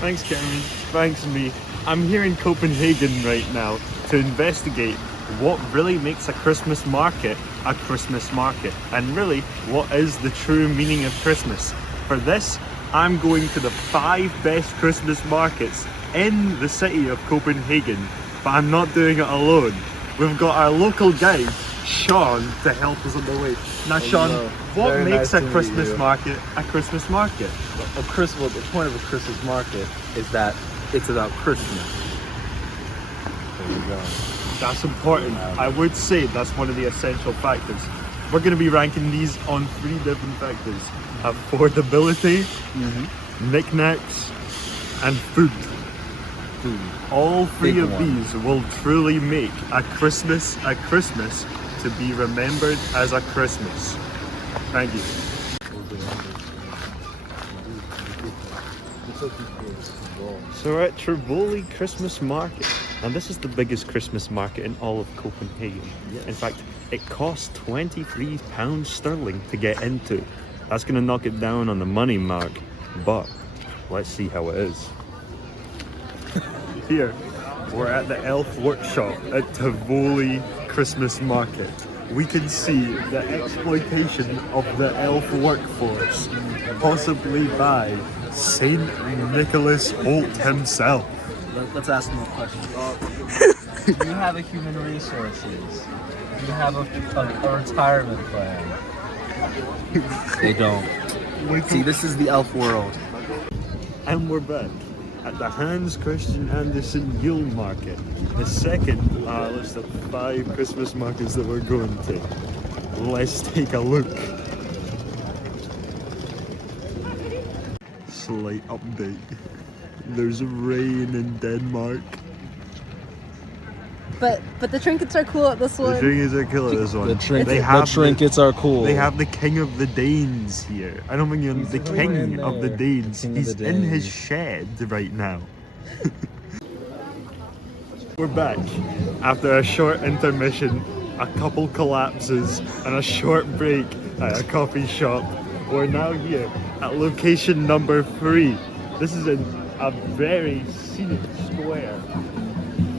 Thanks, Cameron. Thanks, me. I'm here in Copenhagen right now to investigate what really makes a Christmas market, and really, what is the true meaning of Christmas. For this, I'm going to the 5 best Christmas markets in the city of Copenhagen, but I'm not doing it alone. We've got our local guide, Sean, to help us on the way. Now, Sean, what makes a Christmas market a Christmas market? The point of a Christmas market is that it's about Christmas. There you go. That's important. I would say that's one of the essential factors. We're going to be ranking these on 3 different factors: affordability, knickknacks, and food. All 3 of these will truly make a Christmas to be remembered as a Christmas. Thank you. So we're at Tivoli Christmas Market, and this is the biggest Christmas market in all of Copenhagen. Yes. In fact, it costs £23 sterling to get into. That's going to knock it down on the money mark, but let's see how it is. Here, we're at the elf workshop at Tivoli Christmas Market. We can see the exploitation of the elf workforce, possibly by Saint Nicholas Holt himself. Let's ask them a question. Do you have a human resources? Do you have a retirement plan? They don't. See, this is the elf world. And we're back at the Hans Christian Andersen Yule Market, the second on our list of 5 Christmas markets that we're going to. Let's take a look. Slight update. There's rain in Denmark. But the trinkets are cool at this one. The trinkets are cool at this one. The trinkets are cool. They have the king of the Danes here. I don't think you're the king of the Danes. He's in his shed right now. We're back after a short intermission, a couple collapses, and a short break at a coffee shop. We're now here at location number 3. This is in a very scenic square.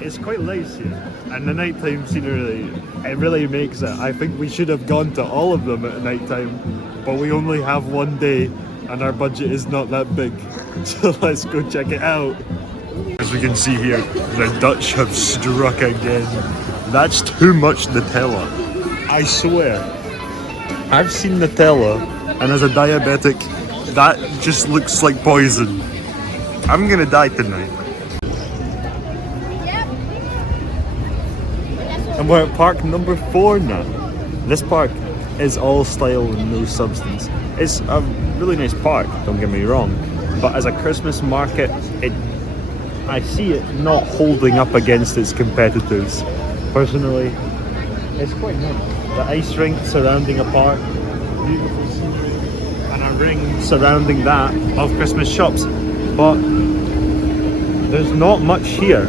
It's quite nice here, and the nighttime scenery, it really makes it. I think we should have gone to all of them at nighttime, but we only have 1 day and our budget is not that big, so let's go check it out. As we can see here, the Dutch have struck again. That's too much Nutella. I swear, I've seen Nutella, and as a diabetic, that just looks like poison. I'm gonna die tonight. And we're at park number 4 now. This park is all style and no substance. It's a really nice park, don't get me wrong, but as a Christmas market, I see it not holding up against its competitors. Personally, it's quite nice. The ice rink surrounding a park, beautiful scenery, and a ring surrounding that of Christmas shops. But there's not much here,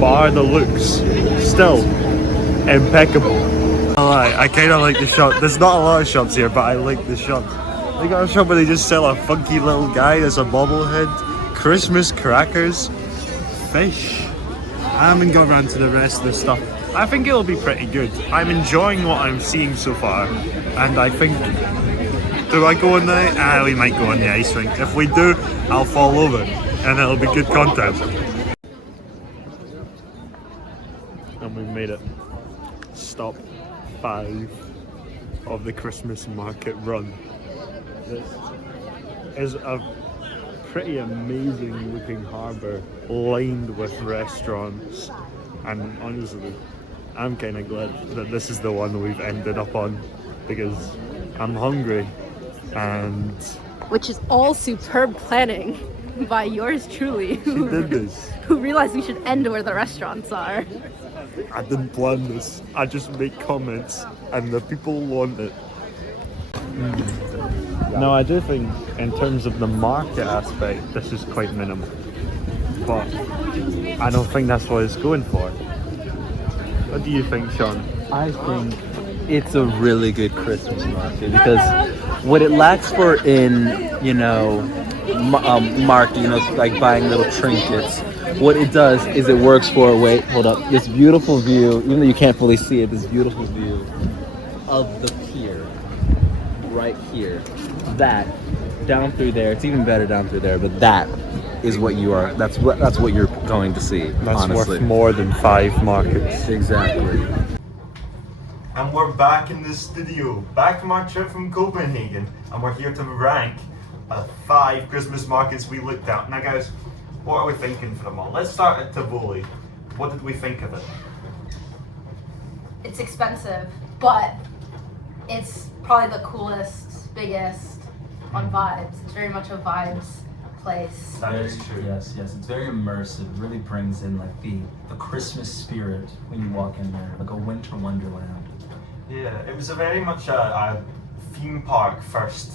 bar the looks. Still, impeccable. Alright, I kind of like the shop. There's not a lot of shops here, but I like the shop. They got a shop where they just sell a funky little guy that's a bobblehead, Christmas crackers, fish. I haven't got around to the rest of the stuff. I think it'll be pretty good. I'm enjoying what I'm seeing so far, and I think, do I go on the, we might go on the ice rink. If we do, I'll fall over, and it'll be good content. And we've made it. Stop 5 of the Christmas market run. This is a pretty amazing looking harbour lined with restaurants, and honestly I'm kind of glad that this is the one we've ended up on, because I'm hungry. And which is all superb planning by yours truly, she did this. who realized we should end where the restaurants are. I didn't plan this, I just make comments and the people want it. No, I do think in terms of the market aspect, this is quite minimal. But I don't think that's what it's going for. What do you think, Sean? I think it's a really good Christmas market because what it lacks for in, market, you know, like buying little trinkets. What it does is it works for, wait, hold up, this beautiful view, even though you can't fully see it, this beautiful view of the pier right here. That down through there, it's even better down through there, but that is what you are, that's what you're going to see. That's honestly. worth more than 5 markets. Exactly. And we're back in the studio, back from our trip from Copenhagen, and we're here to rank 5 Christmas markets we looked at. Now guys, what are we thinking for them all? Let's start at Tivoli. What did we think of it? It's expensive, but it's probably the coolest, biggest on vibes. It's very much a vibes place. That is true. Yes, it's very immersive. It really brings in like the Christmas spirit when you walk in there, like a winter wonderland. Yeah, it was a very much a theme park first.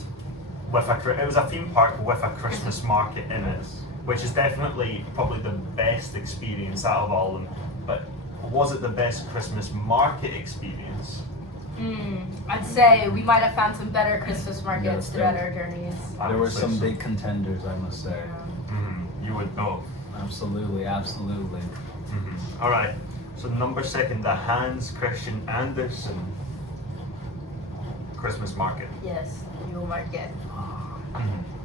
It was a theme park with a Christmas market in it, which is definitely probably the best experience out of all of them. But was it the best Christmas market experience? I'd say we might have found some better Christmas markets Yes, throughout our journeys. There were some big contenders, I must say. You would know. Absolutely. All right. So number 2, the Hans Christian Andersen Christmas market. Yes, the Yule market.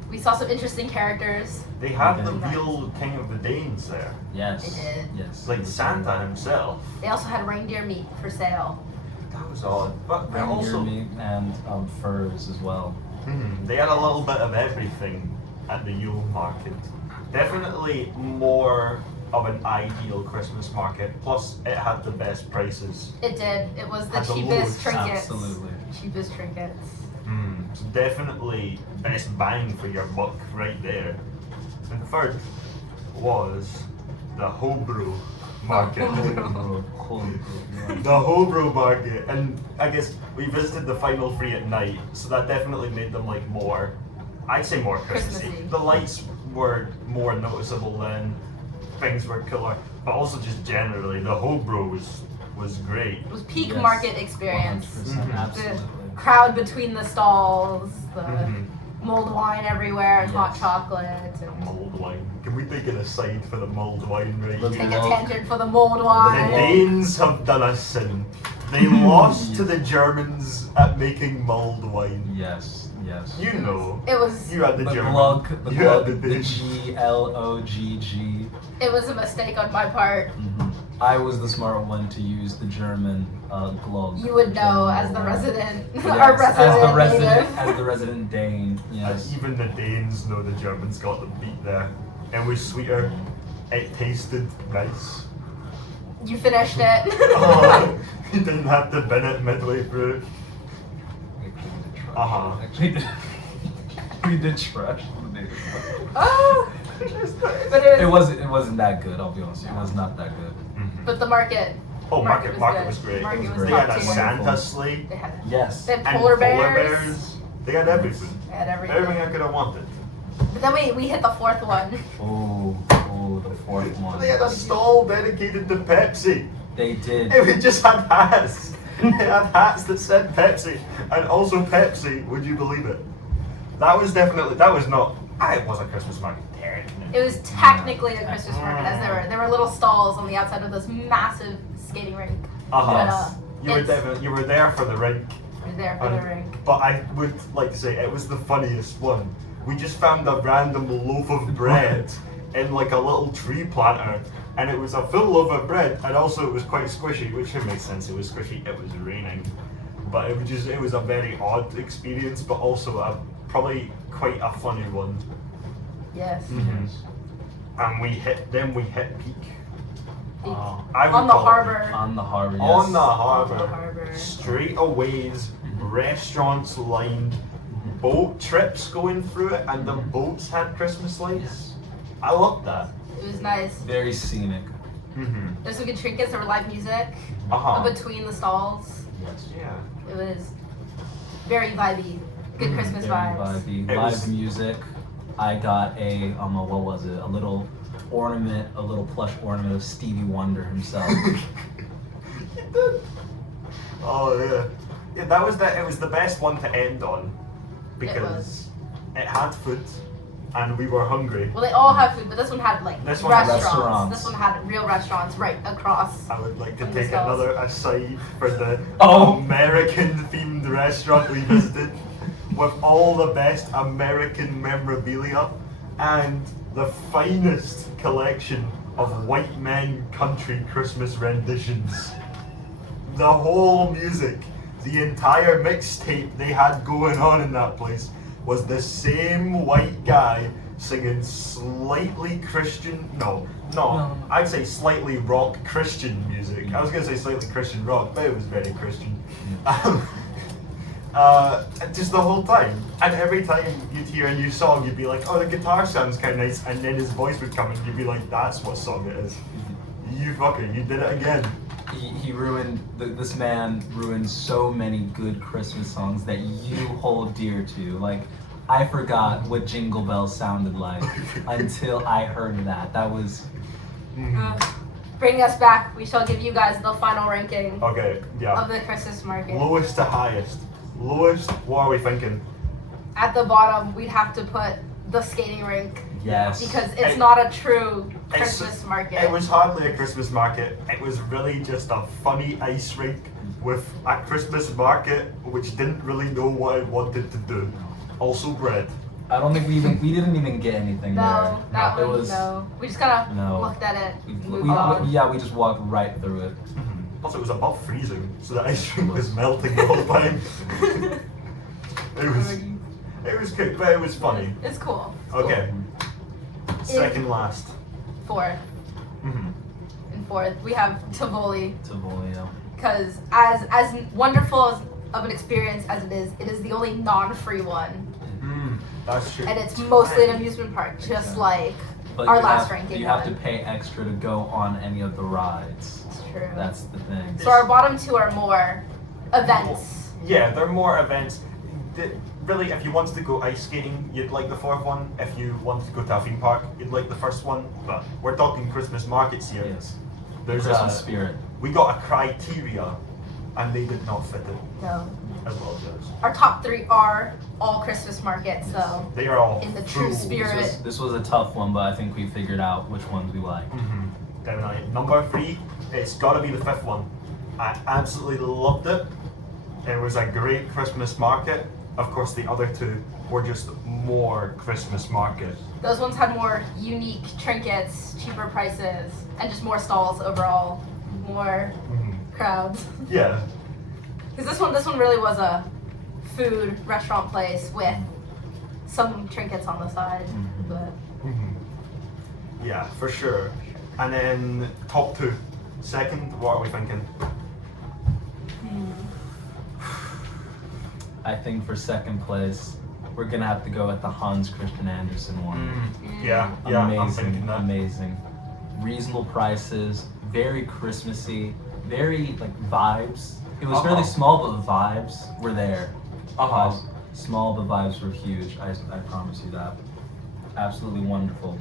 We saw some interesting characters. They had the Nice. real King of the Danes there, Yes. They did. Yes. like Santa himself. They also had reindeer meat for sale. That was odd, but they Reindeer also meat and furs as well. they had a little bit of everything at the Yule market. Definitely more of an ideal Christmas market. Plus, it had the best prices. It did. It was the Had the cheapest lowest, trinkets. absolutely. Cheapest trinkets. So definitely best bang for your buck right there. And third was the Hobro market. The Hobro market, and I guess we visited the final 3 at night, so that definitely made them like more, I'd say more Christmassy. Christmassy. The lights were more noticeable then, things were cooler, but also just generally the Hobro was great. It was peak Yes, market experience. 100%, absolutely. The crowd between the stalls, the Mhm. mulled wine everywhere, and hot Yes. chocolate. And Mulled wine. Can we take an aside for the mulled wine right Let's here? take a Love- tangent for the mulled The wine. Danes have done a sin. They lost to the Germans at making mulled wine. Yes. You know. It was You had the The German. glug, You had the the Danish. GLOGG. it was a mistake on my part. I was the smart one to use the German glug. You would know as the resident, Yes, our resident native. as the resident Dane. Yes. Even the Danes know the Germans got the beat there. It was sweeter. It tasted nice. You finished it. Oh, you didn't have to bin it midway through. Uh-huh. Actually, we did trash the neighbor. Oh, but It wasn't that good. I'll be honest. It was not that good. But the market. Oh, market good. was great. Market It was was They great. had top a tier. Santa sleigh They had, Yes. they had and polar bears. They had everything. They had everything. Everything I could have wanted. But then we hit the 4th one. Oh, the 4th one. They had a stall dedicated to Pepsi. They did. It just had hats. It had hats that said Pepsi, and also Pepsi. Would you believe it? That was not. It was a Christmas market. It was technically a Christmas market, as there were little stalls on the outside of this massive skating rink. Uh-huh. But, You were there for the rink. we were there for the rink. But I would like to say it was the funniest one. We just found a random loaf of bread in like a little tree planter, and it was a full loaf of bread, and also it was quite squishy, which makes sense. It was squishy. It was raining, but it was a very odd experience, but also probably quite a funny one. Yes. And we hit peak. Peak. I would On the call it harbor. On the harbor. Yes. On the On the harbor. harbor. Straightaways, restaurants lined, boat trips going through it, and the boats had Christmas lights. I loved that. It was nice. Very scenic. There's some good trinkets. There were live music Uh-huh. between the stalls. Yes. Yeah. It was very vibey. Good Christmas Very vibes. vibey. It Live was- music. I got a what was it? A little ornament, a little plush ornament of Stevie Wonder himself. Oh yeah. Yeah, it was the best one to end on because it had food. and we were hungry. Well, they all have food, but this one had like This one had restaurants. This one had real restaurants right across. I would like to From the take stalls. another aside for the Oh. American-themed restaurant we visited with all the best American memorabilia and the finest collection of white men country Christmas renditions. The whole music, the entire mixtape they had going on in that place was the same white guy singing slightly Christian, no, I'd say slightly rock Christian music. I was gonna say slightly Christian rock, but it was very Christian. Just the whole time. And every time you'd hear a new song, you'd be like, oh, the guitar sounds kind of nice, and then his voice would come and you'd be like, that's what song it is. You fucker, you did it again. He ruined, this man ruined so many good Christmas songs that you hold dear to. Like, I forgot what Jingle Bells sounded like until I heard that. That was... Bringing us back, we shall give you guys the final ranking Okay, yeah. of the Christmas market. Lowest to highest. Lowest, what are we thinking? At the bottom, we'd have to put the skating rink Yes. because it's It- not a true It's- Christmas market. It was hardly a Christmas market. It was really just a funny ice rink with a Christmas market which didn't really know what it wanted to do. Also bread. I don't think we didn't even get anything there. No, that it one, was, no. We just kind of No. looked at it, We, moved on. yeah, we just walked right through it. Plus it was above freezing, so the ice rink was melting the whole time. It was good, but it was funny. It's cool. Okay. Second last. Fourth. Mhm. And fourth, we have Tivoli. Tivoli, Because as wonderful of an experience as it is the only non-free one. That's true. And it's mostly an amusement park, just Okay. like But our you last have, ranking you have to one. pay extra to go on any of the rides. It's true. That's the thing. So our bottom two are more events. Yeah, there are more events. Really, if you wanted to go ice skating, you'd like the fourth one. If you wanted to go to a theme park, you'd like the first one. But we're talking Christmas markets here. Yes. There's Christmas spirit. We got a criteria, and they did not fit it No. as well as yours. Our top three are all Christmas markets, so They are all in the true full. spirit. This was a tough one, but I think we figured out which ones we like. Definitely. Number 3, it's got to be the fifth one. I absolutely loved it. It was a great Christmas market. Of course, the other two were just more Christmas market. Those ones had more unique trinkets, cheaper prices, and just more stalls overall. More crowds. Yeah. Because this one really was a food restaurant place with some trinkets on the side. But Yeah, for sure. And then top 2. Second, what are we thinking? I think for second place, we're gonna have to go with the Hans Christian Andersen one. Yeah, I'm Amazing, thinking that. amazing. Reasonable prices, very Christmassy, very like vibes. It was really small, but the vibes were there. Vibes, small, but vibes were huge. I promise you that. Absolutely wonderful.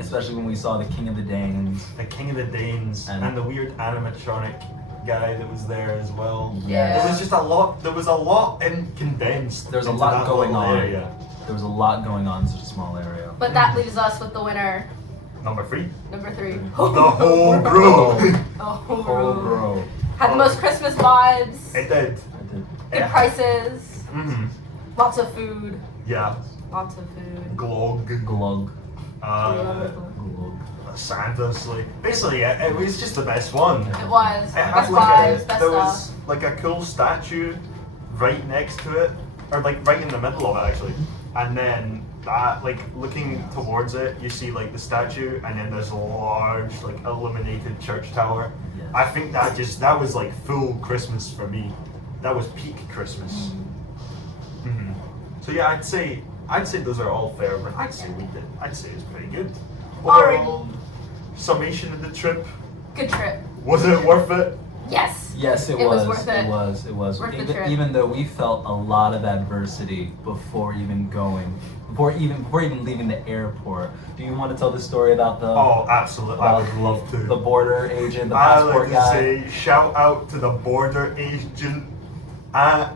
Especially when we saw the King of the Danes. The King of the Danes And- and the weird animatronic guy that was there as well. Yeah. There was just a lot. There was a lot in condensed. There's a into lot that going little on. Area. There was a lot going on in such a small area. but that leaves us with the winner, Number 3, number 3. the whole group. Oh, Oh, bro. Had the most Christmas vibes, It did. I did. good prices, lots of food, Yeah. lots of food. Glog. Glug. Uh, Glug. Santa's sleigh. Basically, it was just the best one. It was. It had Best like vibes, best there stuff. was like a cool statue right next to it, or like right in the middle of it actually. And then that, like looking towards it, you see like the statue, and then there's a large like illuminated church tower. Yes. I think that was like full Christmas for me. That was peak Christmas. So yeah, I'd say those are all fair, but I'd say it's pretty good. Overall, summation of the trip, Good trip. was it worth it? Yes. Yes, it It was was. worth it. It was. It was. Worth the trip. Even though we felt a lot of adversity before even going, before even leaving the airport. Do you want to tell the story about the? Oh, absolutely. I would love to. The border agent, the I passport like to guy. say shout out to the border agent at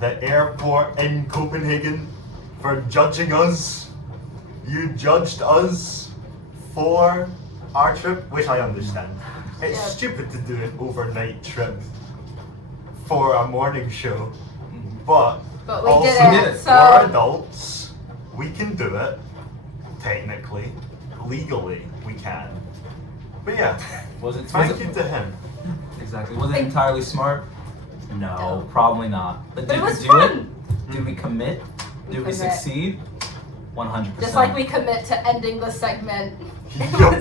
the airport in Copenhagen for judging us You judged us for our trip, which I understand. It's Yeah. stupid to do an overnight trip for a morning show, but we also did it. So we're adults. We can do it. Technically, legally, we can. But yeah, thank you to him. Exactly. Was it entirely smart? No, probably not. But did it we was do fun. it? Did we commit? Did we Commit. succeed? 100%. just like we commit to ending the segment. It Yup.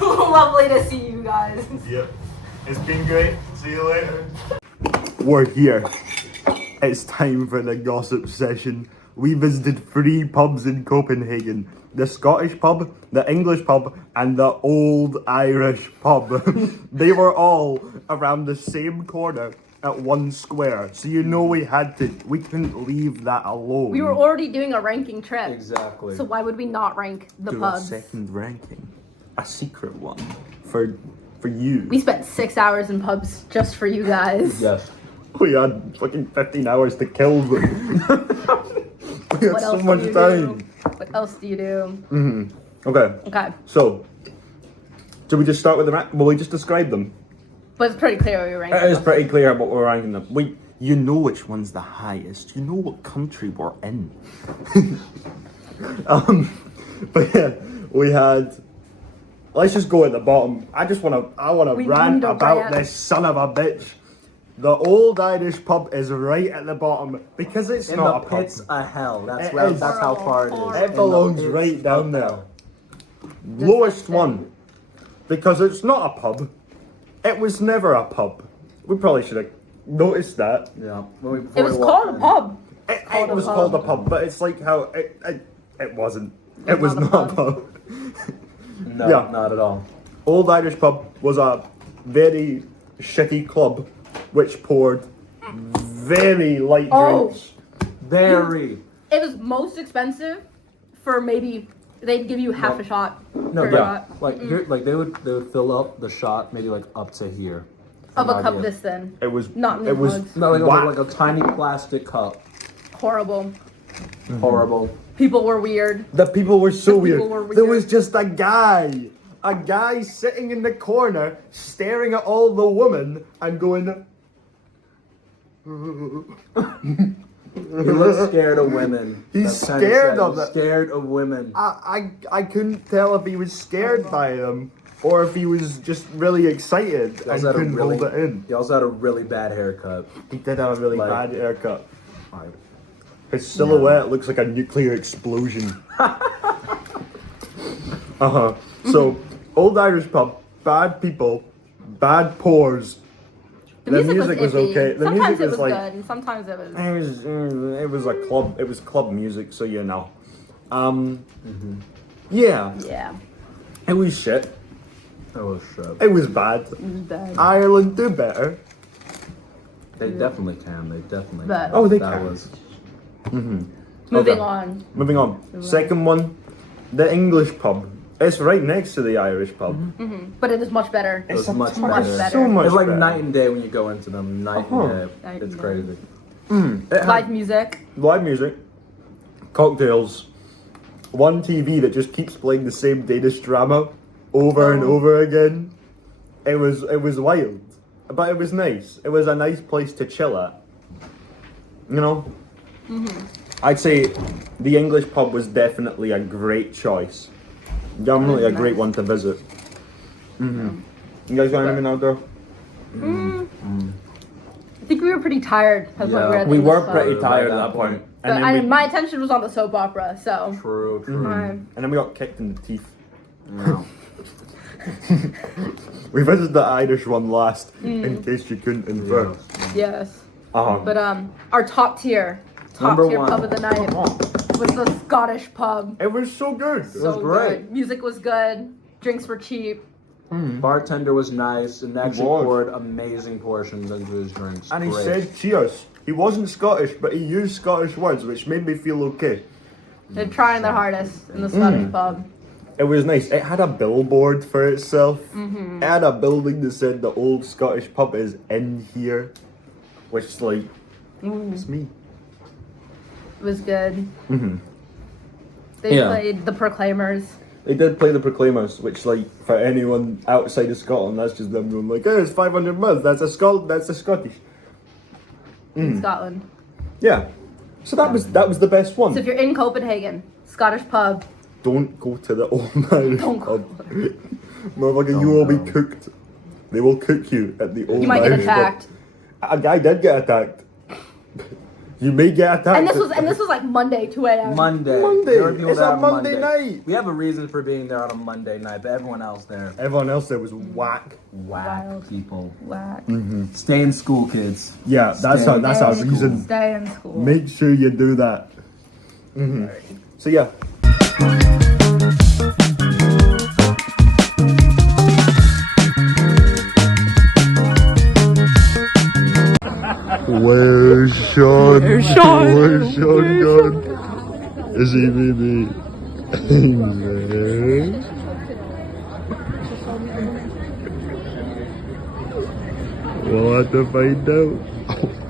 was lovely to see you guys. Yep. It's been great. See you later. We're here. It's time for the gossip session. We visited 3 pubs in Copenhagen. The Scottish pub, the English pub, and the Old Irish pub. They were all around the same corner at one square. So you know we couldn't leave that alone. We were already doing a ranking trip. Exactly. So why would we not rank the do a pubs? second ranking. A secret one. For you. We spent 6 hours in pubs just for you guys. Yes. We had fucking 15 hours to kill them. We had What so else much do you time. do? What else do you do? Okay. Okay. So, should we just start with the rank? Will we just describe them? But it's pretty clear we ranked It is them. pretty clear what we're ranking them. You know which one's the highest. You know what country we're in. But yeah, we had. Let's just go at the bottom. I wanna We rant dwindled about right this son of a bitch. The Old Irish pub is right at the bottom because it's In not the a pub. pits of hell. That's It where, is. that's how far it is. It In the belongs pits right down of there. hell. Lowest one. Because it's not a pub. It was never a pub. We probably should have noticed that. Yeah. It was called a pub. It was called a pub, but it's like how it wasn't. It was not a pub. No, Yeah. not at all. Old Irish pub was a very shitty club which poured very light Oh. drinks. Very. It was most expensive for maybe they'd give you half a shot. No, per yeah. shot. Like here, like they would fill up the shot maybe like up to here. Of a An cup idea. this thin. It was Not in it was mugs. No, whack. like a tiny plastic cup. Horrible. Horrible. People were weird. The people were so The weird. people were There weird. was just a guy sitting in the corner, staring at all the women and going. He looks scared of women. He's That's kind scared sad. of He's it. Scared of women. I couldn't tell if he was scared by them or if he was just really excited and also had a couldn't really- hold it in. He also had a really bad haircut. He did have a really Like- bad haircut. Like, His silhouette looks like a nuclear explosion. So, Old Irish pub, bad people, bad pours. The music was iffy. okay. The Sometimes music it was was like good, and sometimes it was. it was a club. It was club music, so you know. Yeah, Yeah. it was shit. that was shit. It was bad. It was bad. Ireland do better. They definitely can. They definitely. But- can. Oh, they that can. Was, Moving Okay. on. Moving on. Second one, the English pub. It's right next to the Irish pub. But it is much better. it was a much ton- better. better. So much It's like better. night and day when you go into them. Night Uh-huh. and day. Night It's and crazy. It had Live music. live music, cocktails, one TV that just keeps playing the same Danish drama over and over again. It was wild, but it was nice. It was a nice place to chill at. You know, I'd say the English pub was definitely a great choice. Definitely a great Nice. one to visit. You guys got anything out there? I think we were pretty tired. When we were, at the We English were pub. pretty tired at By that that point. But And then, my attention was on the soap opera, so. True. True. um, and then we got kicked in the teeth. No. We visited the Irish one last, in case you couldn't infer. yes. Uh-huh. But our top tier Number pub one. of the night was the Scottish pub. It was so good. So great. good. Music was good. Drinks were cheap. Bartender was nice and actually was. poured amazing portions into his drinks. And he Great. said cheers. He wasn't Scottish, but he used Scottish words, which made me feel okay. They're trying their hardest in the Scottish pub. It was nice. It had a billboard for itself. It had a building that said the old Scottish pub is in here. Which is like, it's me. It was good. They Yeah. played the Proclaimers. They did play the Proclaimers, which, like, for anyone outside of Scotland, that's just them going like, "Oh, it's 500 miles. That's a Scottish." In Scotland. Yeah. So that was the best one. So if you're in Copenhagen, Scottish pub, Don't go to the old Irish Don't go. pub. Motherfucker, you will be cooked. They will cook you at the old you might get Irish pub. attacked. A guy did get attacked. You may get attacked. And this was like Monday, 2 a.m. Monday. Monday. There were people It's there a on Monday night. We have a reason for being there on a Monday night, but everyone else there, Everyone else there was whack. whack Wild. people. Whack. Stay in school, kids. Yeah, that's Stay our in reason. Stay in school. Make sure you do that. So yeah. Where's Sean? Where's Sean gone? Is he maybe in there? We'll have to find out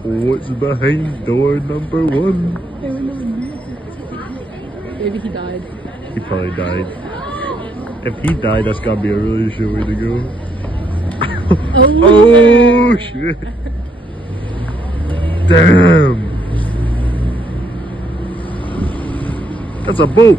what's behind door number 1. Maybe he died. He probably died. If he died, that's gotta be a really shit way to go. Oh shit! Damn! That's a boat!